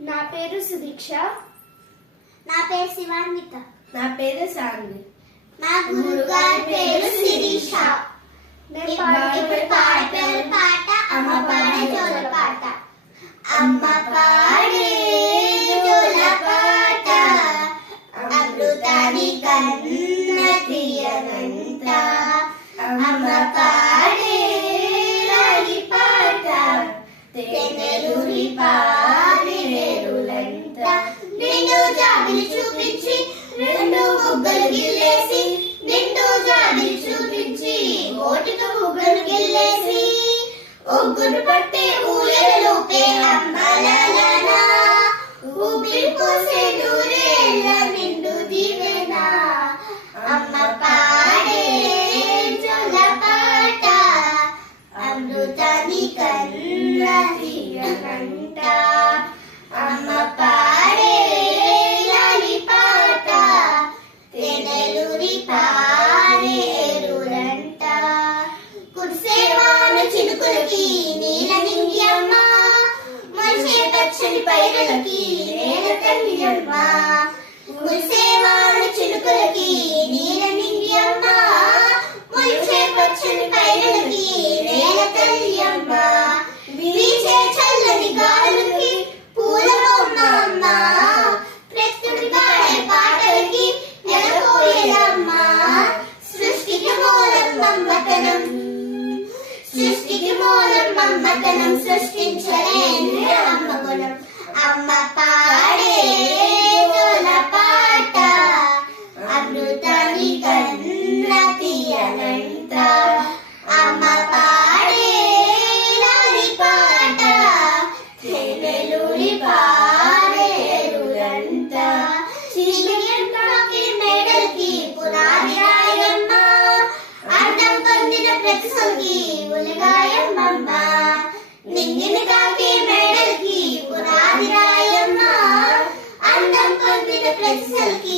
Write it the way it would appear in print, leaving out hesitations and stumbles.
నా పేరు సుదీక్ష. నా పేరు శివాన్విత. నా పేరు సాన్వి. నా గురుగారి పేరు శిరీష. ఇప్పుడు పాడే పాట అమ్మ పాడే జోల పాట. అమ్మ పాడే జోల పాట అమృతాని కన్న తీయనంత. అమ్మ పాడే లాలి పాట తెనెలూరి పాడి వేరులంత. నిండు జాబిలి చూపించి రెండు ముగ్గులు గిల్లేసి, నిండు జాబిలి చూపించి ఓటితో ముగ్గులు గిల్లేసి, ఒగ్గును పట్టే ఊయలలోపే అమ్మలాలనా ఊపిరి పోసే నూరేళ్ళ నిండు దీవెనా. అమ్మ పాడే జోల పాట అమృతాని కన్న తీయనంట. అమ్మ పాడే లాలి పాట తెనెలూరి పారేరులంట. కురిసేవాన చినుకులకి నీల నింగి అమ్మ, మనిషే పచ్చని పైరులకి నేల తల్లి అమ్మ. కురిసేవాన చినుకులకి నీల నింగి అమ్మ, మనిషే పచ్చని పైరులకి నేల తల్లి అమ్మ. వీచే చల్లని గాలులకి పూలబొమ్మ అమ్మ, ప్రకృతి పాడే పాటలకి నెలకోయలమ్మ. సృష్టికి మూలం మమ్మతనం, సృష్టికి మూలం మమ్మతనం, సృష్టించలేని అమ్మ గుణం. అమ్మ పాడే జోల పాట అమృతాని కన్న తీయనంత. అమ్మ పాడే లాలి పాట తెనెలూరి పారేరులంట. చీకటి మేడలకి పునాది రాయమ్మ, అన్నం పొందిన ప్రతి సొంకి ఉలిగాయమ్మ. నింగిన కాకి మేడలకి పునాది రాయమ్మ, అన్నం పొందిన ప్రతి సొంకి